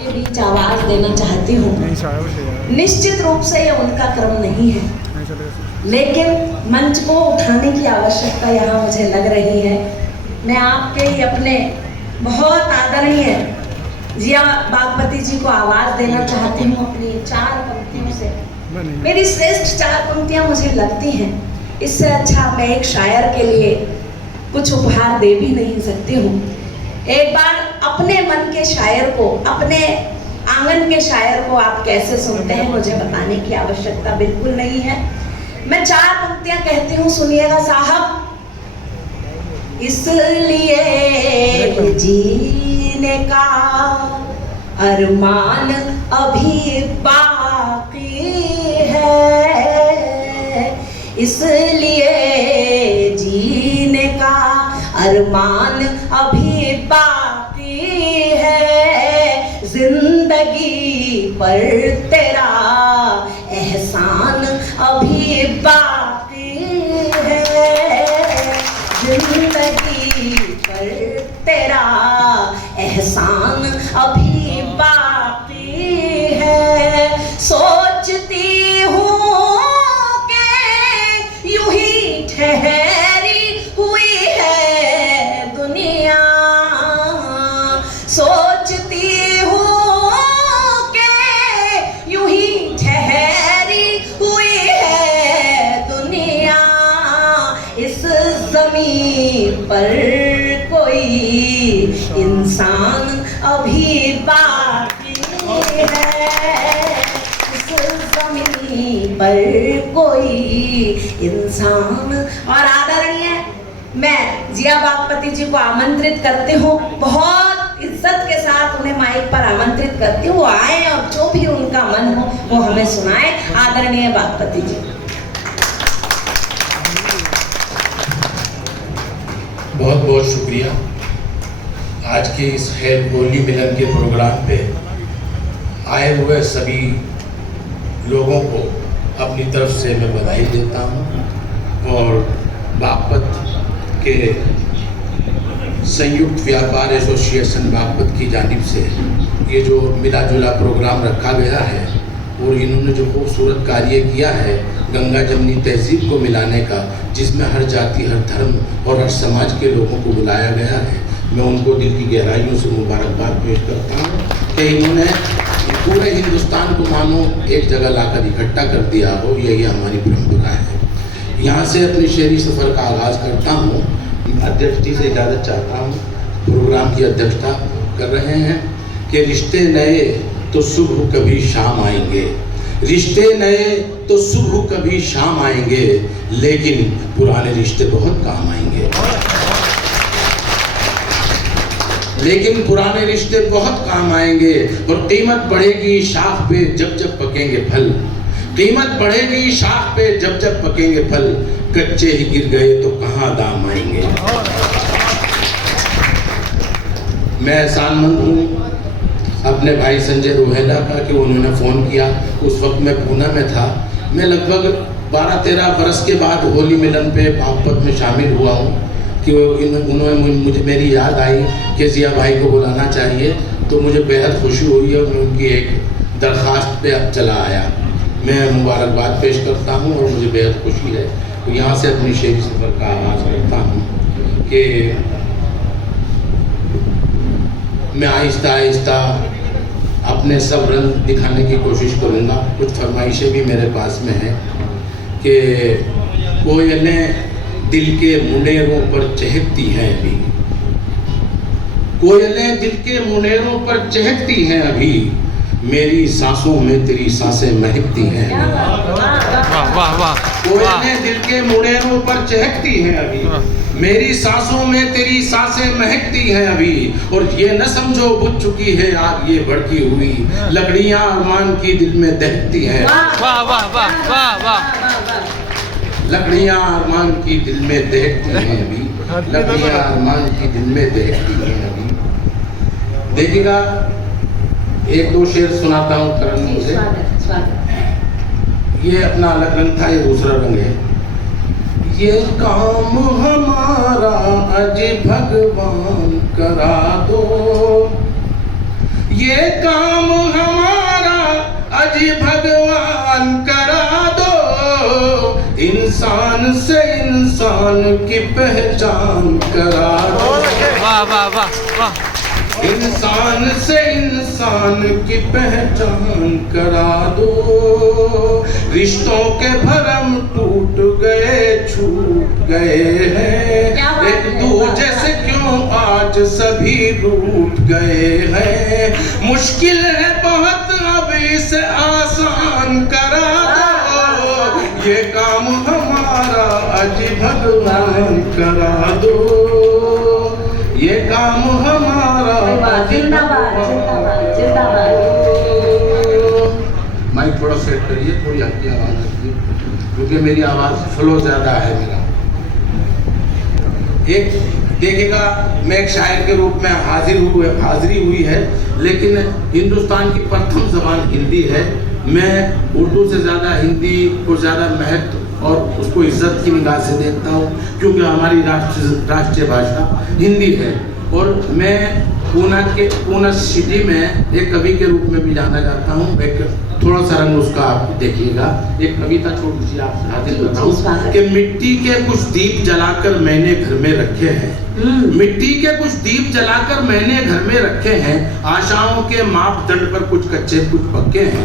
आपके बीच आवाज देना चाहती हूँ। निश्चित रूप से ये उनका क्रम नहीं है, लेकिन मंच को उठाने की आवश्यकता यहाँ मुझे लग रही है। मैं आपके ही अपने बहुत आदरणीय जिया बागपति जी को आवाज देना चाहती हूँ अपनी 4 पंक्तियों से। मेरी श्रेष्ठ 4 पंक्तियाँ मुझे लगती हैं, इससे अच्छा मैं एक शायर के लिए कुछ उपहार दे भी नहीं सकती हूँ। एक बार अपने मन के शायर को, अपने आंगन के शायर को आप कैसे सुनते हैं मुझे बताने की आवश्यकता बिल्कुल नहीं है। मैं 4 पंक्तियां कहती हूँ, सुनिएगा साहब। इसलिए जीने का अरमान अभी बाकी है, इसलिए जीने का अरमान अभी बाकी है, जिंदगी पर तेरा एहसान अभी बाकी है, जिंदगी पर तेरा एहसान अभी बाकी है। सोचती हूँ कि यूं ही ठहरी हुई है दुनिया, सोचती हूँ कि यूं ही ठहरी हुई है दुनिया, इस ज़मीन पर कोई इंसान अभी बाकी है, इस ज़मीन पर कोई इंसान। और आदरणीय मैं जिया बागपति जी को आमंत्रित करती हूँ, बहुत इज्जत के साथ उन्हें माइक पर आमंत्रित करती हूँ, वो आए और जो भी उनका मन हो वो हमें सुनाए। आदरणीय बागपति जी। बहुत बहुत शुक्रिया। आज के इस होली मिलन के प्रोग्राम पे आए हुए सभी लोगों को अपनी तरफ से मैं बधाई देता हूँ और बागपत के संयुक्त व्यापार एसोसिएशन बागपत की जानिब से ये जो मिला जुला प्रोग्राम रखा गया है और इन्होंने जो खूबसूरत कार्य किया है गंगा जमनी तहजीब को मिलाने का, जिसमें हर जाति, हर धर्म और हर समाज के लोगों को बुलाया गया है, मैं उनको दिल की गहराइयों से मुबारकबाद पेश करता हूँ कि इन्होंने पूरे हिंदुस्तान को मानो एक जगह लाकर इकट्ठा कर दिया हो। यही हमारी परंपरा है। यहाँ से अपनी शेरी सफ़र का आगाज़ करता हूँ। अध्यक्ष जी से इजाज़त चाहता हूँ, प्रोग्राम की अध्यक्षता कर रहे हैं कि रिश्ते नए तो सुबह कभी शाम आएंगे, रिश्ते नए तो सुबह कभी शाम आएंगे, लेकिन पुराने रिश्ते बहुत काम आएंगे, लेकिन पुराने रिश्ते बहुत काम आएंगे। और कीमत बढ़ेगी शाख पे जब जब पकेंगे फल, कीमत बढ़ेगी शाख पे जब जब पकेंगे फल, कच्चे ही गिर गए तो कहाँ दाम आएंगे। मैं एहसानमंद हूँ अपने भाई संजय रोहेला का कि उन्होंने फ़ोन किया। उस वक्त मैं पूना में था। मैं लगभग 12-13 बरस के बाद होली मिलन पे बागपत में शामिल हुआ हूँ कि उन्होंने मुझे मेरी याद आई कि जिया भाई को बुलाना चाहिए, तो मुझे बेहद खुशी हुई है। मैं उनकी एक दरख्वास्त पे अब चला आया। मैं मुबारकबाद पेश करता हूँ और मुझे बेहद खुशी है। तो यहाँ से अपनी शेरी सफ़र का आगाज़ करता हूँ कि मैं आहिस्ता आहिस्ता अपने सब रंग दिखाने की कोशिश करूँगा। कुछ फरमाइशें भी मेरे पास में हैं कि कोयलें दिल के मुनेरों पर चहकती हैं अभी, कोयलें दिल के मुनेरों पर चहकती हैं अभी, मेरी सांसों में तेरी सांसें महकती हैं। वाह वाह वाह। कोयलें दिल के मुनेरों पर चहकती हैं अभी, मेरी सांसों में तेरी सांसें महकती हैं अभी, और ये न समझो बुझ चुकी है आग ये भड़की हुई, लकड़ियां अरमान की दिल में दहकती हैं। वाह वाह वाह वाह वाह। लकड़ियां अरमान की दिल में दहकती हैं अभी, लकड़ियां अरमान की दिल में दहकती हैं अभी। देखिएगा, 1-2 शेर सुनाता हूँ तरन्नुम से। ये अपना अलग रंग था, ये दूसरा रंग है। ये काम हमारा अज भगवान करा दो, ये काम इंसान की पहचान करा दो, वाह वाह वाह वाह, इंसान से इंसान की पहचान करा दो। रिश्तों के भरम टूट गए, छूट गए हैं, एक दूजे से क्यों आज सभी रूठ गए हैं। मुश्किल है बहुत, अब इसे आसान करा दो, ये काम हमारा आज भगवान करा दो, ये काम हमारा। जिंदाबाद जिंदाबाद जिंदाबाद। माइक थोड़ा सेट करिए, थोड़ी हल्की आवाज रखिए, क्योंकि मेरी आवाज फ्लो ज्यादा है मेरा। एक देखिएगा, मैं एक शायर के रूप में हाजिरी हुई है, लेकिन हिंदुस्तान की प्रथम जबान हिंदी है। मैं उर्दू से ज़्यादा हिंदी को ज़्यादा महत्व और उसको इज्जत की निगाह से देखता हूँ, क्योंकि हमारी राष्ट्रीय भाषा हिंदी है। और मैं पूना सिटी में एक कवि के रूप में भी जाना जाता हूँ। एक थोड़ा सा रंग उसका आप देखिएगा, एक कविता छोटी सी आपसे हाजिर करता हूँ कि मिट्टी के कुछ दीप जलाकर मैंने घर में रखे हैं, मिट्टी के कुछ दीप जलाकर मैंने घर में रखे हैं, आशाओं के मापदंड पर कुछ कच्चे कुछ पक्के हैं।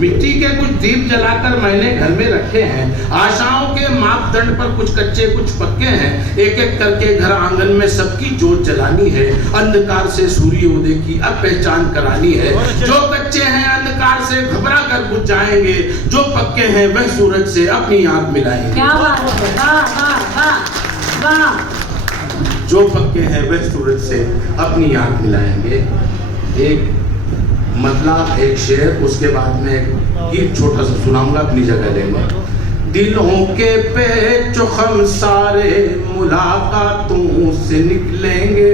मिट्टी के कुछ दीप जलाकर मैंने घर में रखे हैं, आशाओं के मापदंड पर कुछ कच्चे कुछ पक्के हैं। एक एक करके घर आंगन में सबकी जोत जलानी है, अंधकार से सूर्योदय की अब पहचान करानी है। जो कच्चे हैं अंधकार से घबरा कर बुझ जाएंगे, जो पक्के हैं वह सूरज से अपनी आंख मिलाएंगे। क्या बात है, वाह वाह वाह वाह। जो पक्के हैं वह सूरज से अपनी आंख मिलाएंगे। एक मतलब एक शेर, उसके बाद में एक गीत छोटा सा सुनाऊंगा, अपनी जगह लेंगे। दिलों के पेच हम सारे मुलाकातों से निकलेंगे,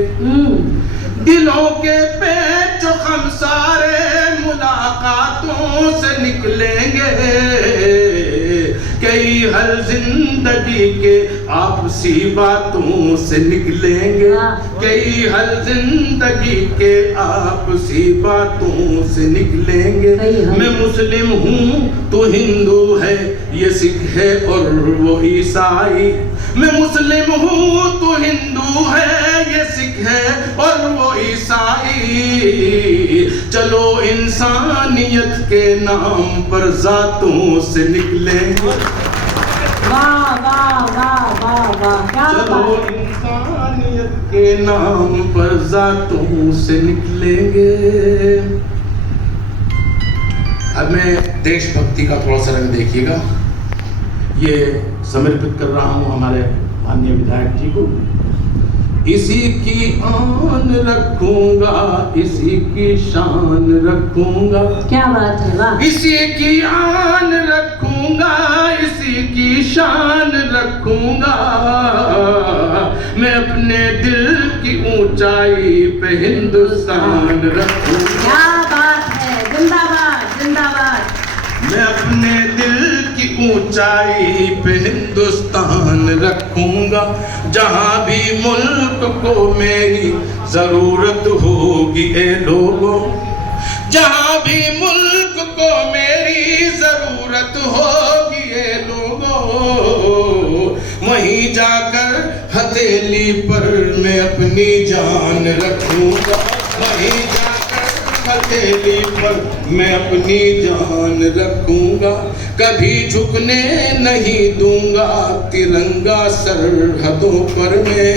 दिलों के पेच हम सारे मुलाकातों से निकलेंगे। कई हर जिंदगी के आपसी बातों से निकलेंगे, कई हर जिंदगी के आपसी बातों से निकलेंगे। मैं मुस्लिम हूँ तो हिंदू है, ये सिख है और वो ईसाई। मैं मुस्लिम हूँ तो हिंदू है, ये सिख है और वो ईसाई। चलो इंसानियत के नाम पर जातों से निकलेंगे। वाह वाह वाह वाह वाह, क्या चलो इंसानियत के नाम पर जातों से निकलेंगे। अब मैं देशभक्ति का थोड़ा सा रंग देखिएगा, ये समर्पित कर रहा हूँ हमारे माननीय विधायक जी को। इसी की आन रखूंगा, इसी की शान रखूंगा। क्या बात है, वाह। इसी की आन रखूंगा, इसी की शान रखूंगा। मैं अपने दिल की ऊंचाई पे हिंदुस्तान रखूंगा। क्या बात है, जिंदाबाद जिंदाबाद। मैं अपने दिल की ऊंचाई पे हिंदुस्तान रखूंगा। जहां भी मुल्क को मेरी जरूरत होगी ए लोगों, जहां भी मुल्क को मेरी जरूरत होगी ए लोगों, वहीं जाकर हथेली पर मैं अपनी जान रखूंगा। वहीं जाकर हथेली पर मैं अपनी जान रखूंगा। कभी झुकने नहीं दूंगा तिरंगा सरहदों पर मैं,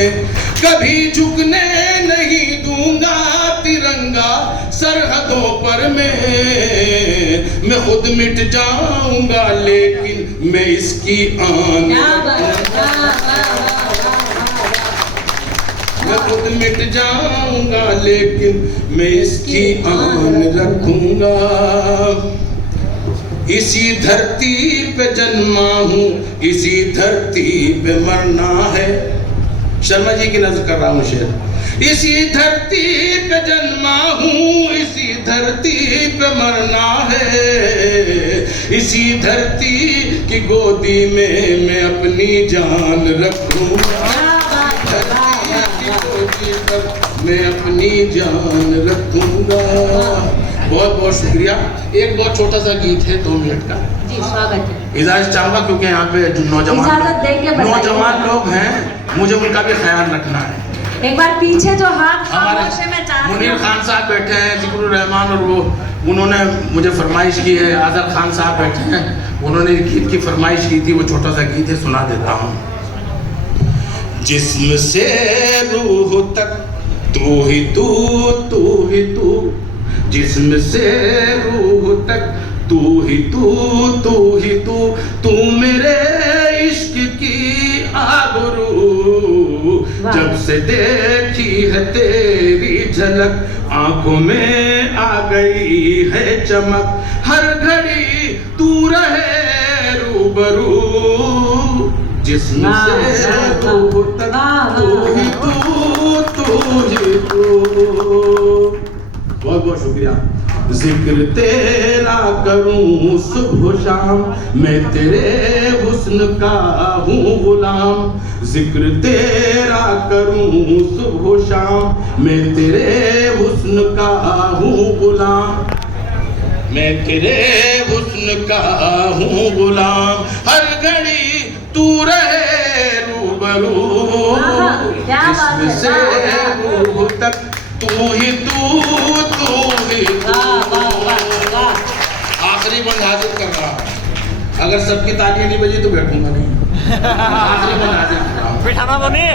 कभी झुकने नहीं दूंगा तिरंगा सरहदों पर मैं खुद मिट जाऊंगा लेकिन मैं इसकी आन मैं खुद मिट जाऊंगा लेकिन मैं इसकी आन रखूंगा। इसी धरती पे जन्मा हूँ, इसी धरती पे मरना है। शर्मा जी की नजर कर रहा हूँ शेर। इसी धरती पे जन्मा हूँ, इसी धरती पे मरना है। इसी धरती की गोदी में मैं अपनी जान रखूंगा। मैं अपनी जान रखूंगा। बहुत बहुत शुक्रिया। एक बहुत छोटा सा गीत है 2 मिनट का। जी स्वागत है। इजाजत चाहूंगा क्योंकि यहाँ पे जो इजाजत दे के बताइए। नौजवान लोग हैं, मुझे उनका भी ख्याल रखना है। एक बार पीछे जो हाथ हमारे खामोश है, मैं चाहती मुनीर हूँ खान साहब बैठे हैं, जिक्रुर रहमान, और वो उन्होंने मुझे फरमाइश की है। आज़र खान साहब बैठे हैं, उन्होंने गीत की फरमाइश की थी। वो छोटा सा गीत है, सुना देता हूँ। जिस्म से रूह तक तू ही तू, तू ही तू, जिस्म से रूह तक तू ही तू, तू ही तू, तू मेरे इश्क की आबरू, जब से देखी है तेरी झलक, आंखों में आ गई है चमक, हर घड़ी तू रहे रूबरू, जिस्म से रूह तक तू ही तू, तू ही तू। बहुत बहुत शुक्रिया। जिक्र तेरा करूं सुबह शाम, मैं तेरे हुस्न का हूँ गुलाम, जिक्र तेरा करूं सुबह शाम, मैं तेरे हुस्न का हूँ गुलाम, मैं तेरे हुस्न का हूँ गुलाम, हर घड़ी तू रहे रूबरू, जिस्म से रूह तक तू ही तू, तू ही तू। आखिरी बंद हाजिर कर रहा हूं, अगर सबकी तालियां नहीं बजी तो बैठूंगा नहीं। आखिरी बंद हाजिर कर रहा हूं। बिठाना तो नहीं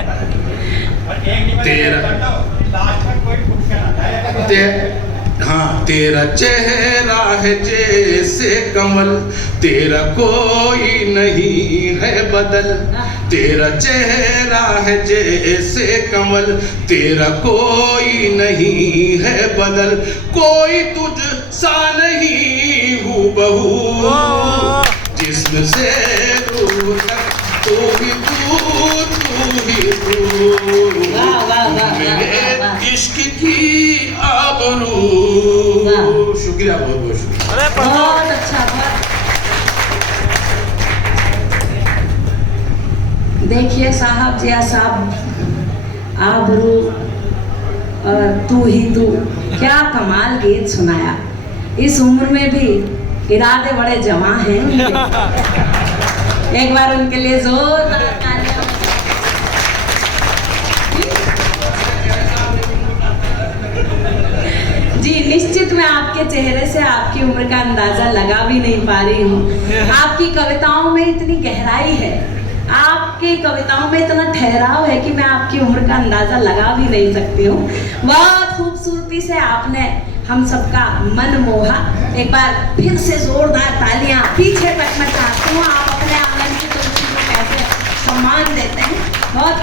तेरा चेहरा है जैसे कमल, तेरा कोई नहीं है बदल, तेरा चेहरा है जैसे कमल, तेरा कोई नहीं है बदल, कोई तुझ सा नहीं हूबहू, जिस्म से रूह तक तू ही तू, तू ही तू, मेरे इश्क की आबरू। शुक्रिया, बहुत बहुत शुक्रिया। बहुत अच्छा। देखिए साहब जिया साहब, आबरू और तू ही तू, क्या कमाल गीत सुनाया। इस उम्र में भी इरादे बड़े जवां हैं उनके। एक बार उनके लिए जोरदार तालियां। जी निश्चित मैं आपके चेहरे से आपकी उम्र का अंदाजा लगा भी नहीं पा रही हूँ। आपकी कविताओं में इतनी गहराई है, आपकी कविताओं में इतना ठहराव है कि मैं आपकी उम्र का अंदाजा लगा भी नहीं सकती हूँ। बहुत खूबसूरती से आपने हम सबका मन मोहा। एक बार फिर से जोरदार तालियां पीछे तक मैं चाहती हूँ। आप अपने आंगन की तुलसी को कैसे सम्मान देते हैं, बहुत